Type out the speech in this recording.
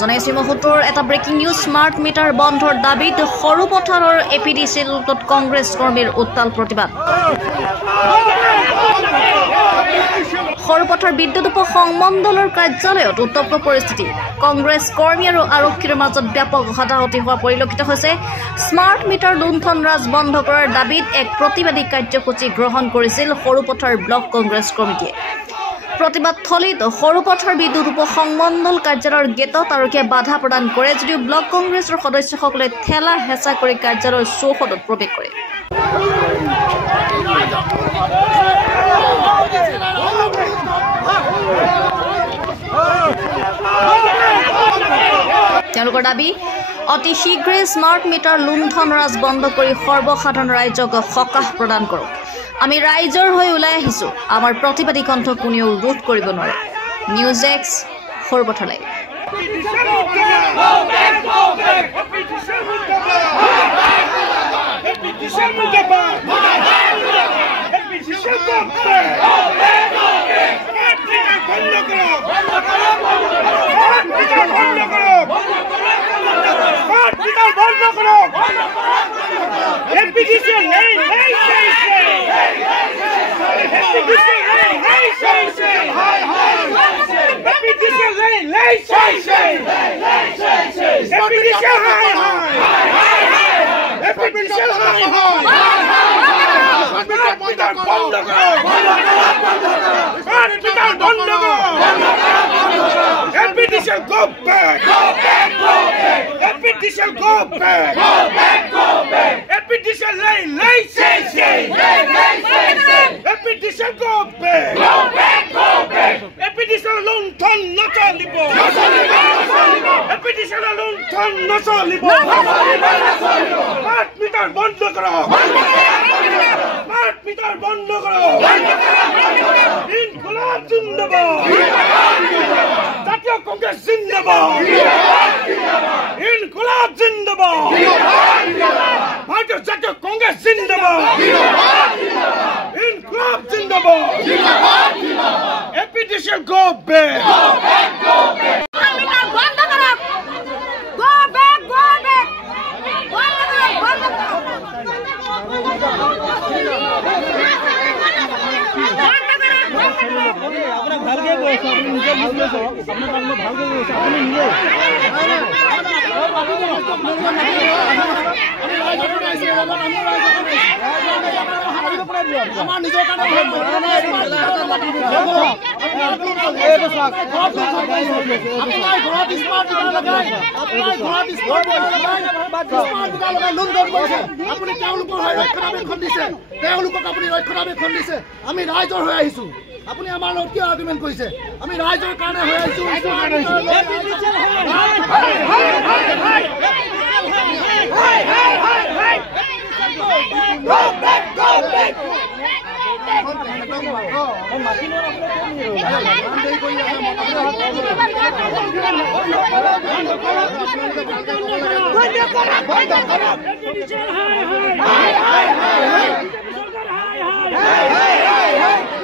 জনাইছে মহতৰ এটা breaking news smart meter বন্ধৰ দাবীত সৰুপথাৰৰ এপিডিচি লুটত কংগ্ৰেছ কৰ্মীৰ উত্তাল প্ৰতিবাদ সৰুপথাৰ বিদ্যুৎ উপ সংমণ্ডলৰ কাৰ্যালয়ত উত্তপ্ত পৰিস্থিতি কংগ্ৰেছ কৰ্মী আৰু আৰক্ষীৰ মাজত ব্যাপক হতাহতি হোৱা পৰিলক্ষিত হৈছে স্মাৰ্ট মিটাৰ লুণ্ঠন ৰাজ বন্ধ কৰাৰ দাবীত এক প্ৰতিবাদী কাৰ্যসূচী গ্ৰহণ কৰিছিল সৰুপথাৰ ব্লক কংগ্ৰেছ কমিটিয়ে প্ৰতিবাদ থলীত সৰুপথাৰ বিদ্যুৎ উপ সংমণ্ডল কাৰ্যালয়ৰ গেটত আৰক্ষীয়ে বাধা প্ৰদান কৰে যদিও ব্লক কংগ্ৰেছৰ সদস্যসকলে ঠেলা হেঁচা কৰি কাৰ্যালয়ৰ চৌহদত প্ৰৱেশ কৰে তেওঁলোকৰ দাবী অতি শীঘ্ৰে স্মাৰ্ট মিটাৰ লুণ্ঠন ৰাজ বন্ধ কৰি সৰ্বসাধাৰণ ৰাইজক সকাহ প্ৰদান কৰক আমি ৰাইজৰ হৈ ওলাই আহিছো আমাৰ প্ৰতিবাদী কণ্ঠ কোনেও ৰোধ কৰিব নোৱাৰে news x Sarupathar live Go back! Go back! Go back! Epidicial go back! Go back! Go back! Epidicial lay Epidicial go back! Go back! Go back! Epidicial long ton not only bo! Epidicial long ton not only bo! Smart meter বন্ধ করো! Smart meter বন্ধ করো! ইনকলাব জিন্দাবাদ! জাতীয় কংগ্রেস জিন্দাবাদ! ইনকলাব জিন্দাবাদ! ভারতীয় জাতীয় কংগ্রেস জিন্দাবাদ! ইনকলাব জিন্দাবাদ! এপিডিশন go back! Go back! Go back! বন্ধ করো! Go back! Go back! বন্ধ করো! আপনার ভালকে কইছো আপনি নিজে বুঝলেছো আপনার কামে ভালকে কইছো আপনি নিজে আমার নিজের কানে আপনার ঘৰত স্মাৰ্ট মিটাৰ লাগাই আপনাৰ ঘৰত স্মাৰ্ট মিটাৰ লাগাই স্মাৰ্ট মিটাৰ লাগাই লুণ্ঠন কৰিছে আপুনি তেওঁলোকৰ হৈ ৰক্ষণাবেক্ষণ দিছে তেওঁলোকক আপুনি ৰক্ষণাবেক্ষণ দিছে আমি ৰাইজৰ হৈ আহিছো আপুনি আমাৰ লগত কি আৰ্গুমেন্ট কৰিছে আমি ৰাইজৰ কাৰণে হৈ আহিছো Hey!